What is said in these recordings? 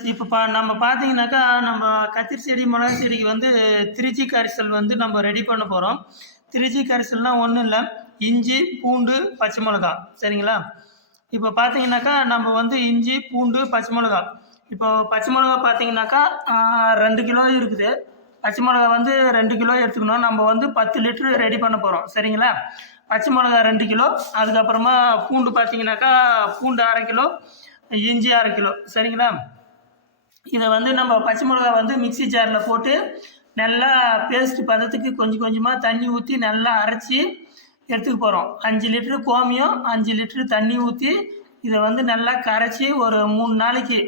Friends, இப்போ நம்ம பார்த்தீங்கன்னாக்கா, நம்ம கத்திரி செடி, மிளகா செடிக்கு வந்து 3G கரைசல் வந்து நம்ம ரெடி பண்ண போகிறோம். 3G கரைசல்னால் ஒன்றும் இல்லை, இஞ்சி, பூண்டு, பச்சை மிளகா. சரிங்களா? இப்போ பார்த்தீங்கன்னாக்கா, நம்ம வந்து இஞ்சி, பூண்டு, பச்சை மிளகா. இப்போ பச்சை மிளகா பார்த்தீங்கன்னாக்கா 2 கிலோ இருக்குது. பச்சை மிளகா வந்து 2 கிலோ எடுத்துக்கணும். நம்ம வந்து 10 லிட்டரு ரெடி பண்ண போகிறோம். சரிங்களா? பச்சை மிளகா 2 கிலோ, அதுக்கப்புறமா பூண்டு பார்த்தீங்கன்னாக்கா பூண்டு 1/2 கிலோ, இஞ்சி 1/2 கிலோ. சரிங்களா? இதை வந்து நம்ம பச்சை மிளகா வந்து மிக்சி ஜாரில் போட்டு நல்லா பேஸ்ட் பதத்துக்கு கொஞ்சம் கொஞ்சமாக தண்ணி ஊற்றி நல்லா அரைச்சி எடுத்துக்க போகிறோம். 5 லிட்டரு கோமியம், 5 லிட்டரு தண்ணி ஊற்றி இதை வந்து நல்லா கரைச்சி ஒரு 3 நாளைக்கு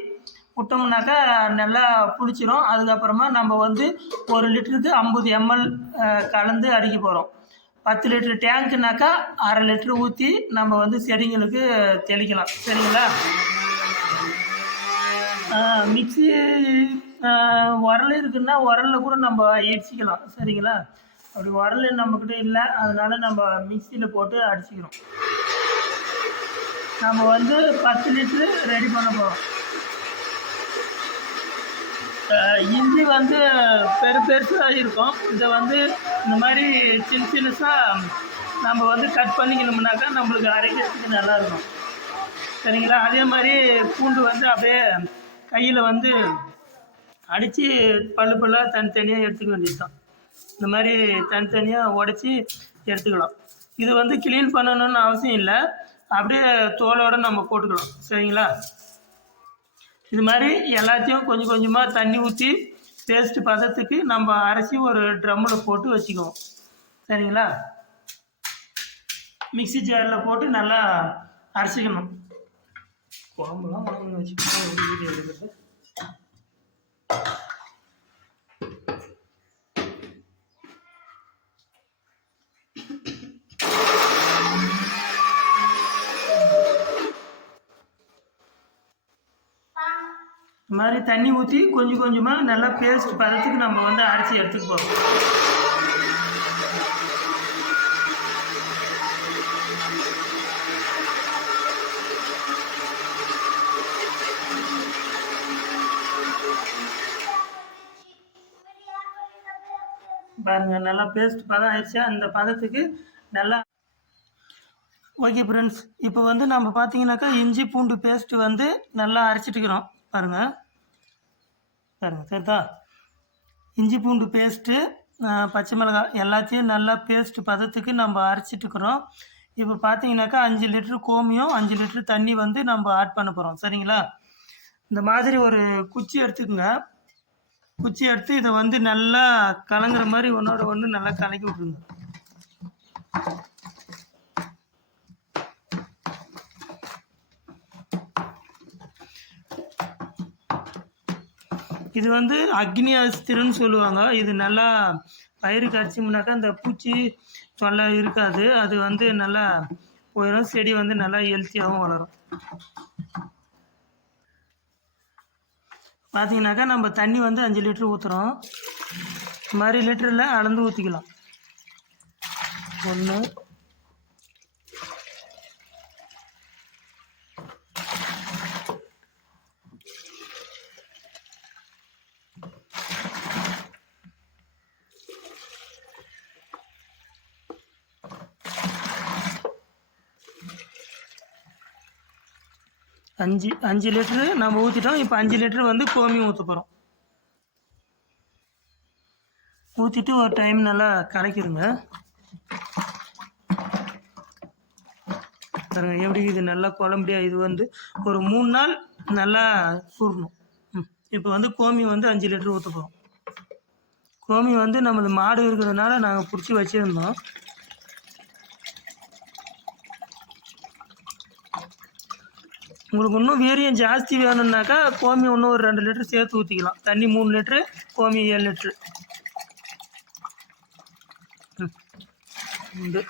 விட்டோம்னாக்கா நல்லா புளிச்சிடும். அதுக்கப்புறமா நம்ம வந்து 1 லிட்டருக்கு 50 ml கலந்து அடிக்க போகிறோம். 10 லிட்டரு டேங்க்குனாக்கா 1/2 லிட்டரு ஊற்றி நம்ம வந்து செடிங்களுக்கு தெளிக்கலாம். சரிங்களா? மிக்சி உரல் இருக்குன்னா உரலில் கூட நம்ம இடிச்சிக்கலாம். சரிங்களா? அப்படி உரல் நம்மக்கிட்ட இல்லை, அதனால் நம்ம மிக்சியில் போட்டு அடிச்சுக்கிறோம். நம்ம வந்து 10 லிட்டரு ரெடி பண்ண போகிறோம். இஞ்சி வந்து பெருசாக இருக்கும். இதை வந்து இந்த மாதிரி சின்னசாக நம்ம வந்து கட் பண்ணிக்கணும்னாக்கா நம்மளுக்கு அரைக்கிறதுக்கு நல்லாயிருக்கும். சரிங்களா? அதே மாதிரி பூண்டு வந்து அப்படியே கையில் வந்து அடித்து பல்லாக தனித்தனியாக எடுத்துக்க வேண்டியது தான். இந்த மாதிரி தனித்தனியாக உடச்சி எடுத்துக்கலாம். இது வந்து க்ளீன் பண்ணணும்னு அவசியம் இல்லை, அப்படியே தோலோடு நம்ம போட்டுக்கலாம். சரிங்களா? இது மாதிரி எல்லாத்தையும் கொஞ்சம் கொஞ்சமாக தண்ணி ஊற்றி பேஸ்ட்டு பதத்துக்கு நம்ம அரைச்சி ஒரு ட்ரம்மில் போட்டு வச்சுக்குவோம். சரிங்களா? மிக்சி ஜாரில் போட்டு நல்லா அரைச்சிக்கணும். குழம்புலாம் வாங்கி வச்சுக்கணும். வீடியோ எடுக்கிறது இந்த மாதிரி தண்ணி ஊற்றி கொஞ்சம் கொஞ்சமாக நல்லா பேஸ்ட் பதத்துக்கு நம்ம வந்து அரைச்சி எடுத்துக்க போகிறோம். பாருங்கள், நல்லா பேஸ்ட் பதம் ஆயிடுச்சு. அந்த பதத்துக்கு நல்லா ஓகே ஃப்ரெண்ட்ஸ். இப்போ வந்து நம்ம பார்த்தீங்கன்னாக்கா இஞ்சி பூண்டு பேஸ்ட்டு வந்து நல்லா அரைச்சிட்டுக்கிறோம். பாருங்கள் சரிதா? இஞ்சி பூண்டு பேஸ்ட்டு, பச்சை மிளகாய் எல்லாத்தையும் நல்லா பேஸ்ட் பதத்துக்கு நம்ம அரைச்சிட்டுக்கிறோம். இப்போ பார்த்தீங்கன்னாக்கா 5 லிட்டரு கோமியம், 5 லிட்டரு தண்ணி வந்து நம்ம ஆட் பண்ண போகிறோம். சரிங்களா? இந்த மாதிரி ஒரு குச்சி எடுத்துக்கோங்க. குச்சி எடுத்து இதை வந்து நல்லா கலங்குற மாதிரி ஒன்றோட ஒன்று நல்லா கலக்கி விட்ருங்க. இது வந்து அக்னி அஸ்திரன்னு சொல்லுவாங்க. இது நல்லா பயிருக்கு அடிச்சோம்னாக்கா அந்த பூச்சி தொல்லை இருக்காது. அது வந்து நல்லா போயிடும். செடி வந்து நல்லா ஹெல்த்தியாகவும் வளரும். பார்த்தீங்கன்னாக்கா நம்ம தண்ணி வந்து 5 லிட்டரு ஊற்றுறோம். இந்த மாதிரி லிட்டரில் அளந்து ஊற்றிக்கலாம். 1 5 லிட்டரு நம்ம ஊற்றிட்டோம். இப்போ 5 லிட்டரு வந்து கோமியம் ஊற்ற போகிறோம். ஊற்றிட்டு ஒரு டைம் நல்லா கலக்கிடுங்க. பாருங்கள் எப்படி இது நல்லா குழம்படியாக இது வந்து ஒரு 3 நாள் நல்லா சுடணும். இப்போ வந்து கோமியம் வந்து 5 லிட்டரு ஊற்ற போகிறோம். கோமியம் வந்து நம்மளது மாடு இருக்கிறதுனால நாங்கள் பிடிச்சி வச்சுருந்தோம். உங்களுக்கு இன்னும் வீரியம் ஜாஸ்தி வேணும்னாக்கா கோமியம் இன்னும் ஒரு 2 லிட்டரு சேர்த்து ஊற்றிக்கலாம். தண்ணி 3 லிட்டரு, கோமியம் 7 லிட்டரு உண்டு.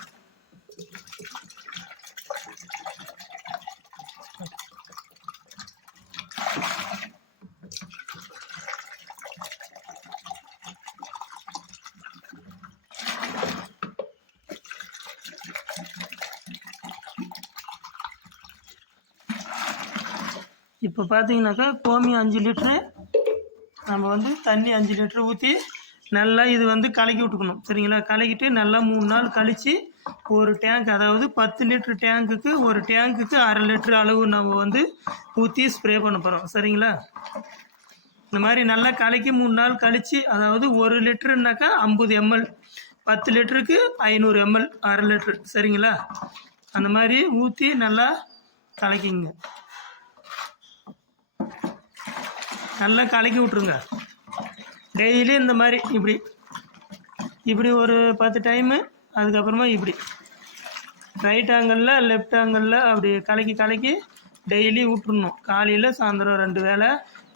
இப்போ பார்த்தீங்கன்னாக்கா கோமியம் 5 லிட்ரு, நம்ம வந்து தண்ணி 5 லிட்ரு ஊற்றி நல்லா இது வந்து கலக்கி விட்டுக்கணும். சரிங்களா? கலக்கிட்டு நல்லா 3 நாள் கழித்து ஒரு டேங்க், அதாவது 10 லிட்ரு டேங்க்குக்கு ஒரு டேங்க்குக்கு 1/2 லிட்ரு அளவு நம்ம வந்து ஊற்றி ஸ்ப்ரே பண்ண போகிறோம். சரிங்களா? இந்த மாதிரி நல்லா கலக்கி 3 நாள் கழித்து, அதாவது 1 லிட்டருனாக்கா 50 ml, 10 லிட்டருக்கு 500 ml, 1/2 லிட்ரு. சரிங்களா? அந்த மாதிரி ஊற்றி நல்லா கலக்கிங்க. நல்லா கலக்கி விட்ருங்க. டெய்லி இந்த மாதிரி இப்படி ஒரு 10 டைமு, அதுக்கப்புறமா இப்படி ரைட் ஆங்கிளில் லெஃப்ட் ஆங்கிளில் அப்படி கலக்கி டெய்லி விட்டுருணும். காலையில் சாயந்தரம் 2 வேளை.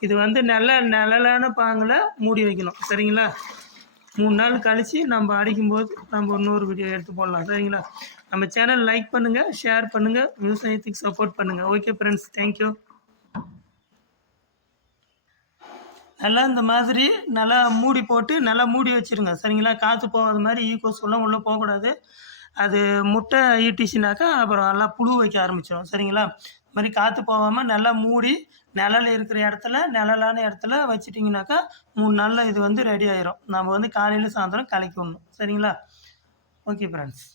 இது வந்து நிழலான பாங்கில் மூடி வைக்கணும். சரிங்களா? 3 நாள் கழித்து நம்ம அடிக்கும்போது நம்ம இன்னொரு வீடியோ எடுத்து போடலாம். சரிங்களா? நம்ம சேனல் லைக் பண்ணுங்கள், ஷேர் பண்ணுங்கள், விவசாயத்துக்கு சப்போர்ட் பண்ணுங்கள். Okay friends, thank you. நல்லா இந்த மாதிரி நல்லா மூடி போட்டு நல்லா மூடி வச்சுருங்க. சரிங்களா? காற்று போகாத மாதிரி, ஈக்கோஸெல்லாம் உள்ளே போகக்கூடாது. அது முட்டை ஈட்டிச்சுனாக்கா அப்புறம் நல்லா புழு வைக்க ஆரம்பிச்சிடும். சரிங்களா? இது மாதிரி காற்று போகாமல் நல்லா மூடி நிழல் இருக்கிற இடத்துல, நிழலான இடத்துல வச்சிட்டிங்கனாக்கா 3 நாளில் இது வந்து ரெடி ஆயிரும். நம்ம வந்து காலையில் சாயந்தரம் கலக்கி விடணும். சரிங்களா? Okay friends.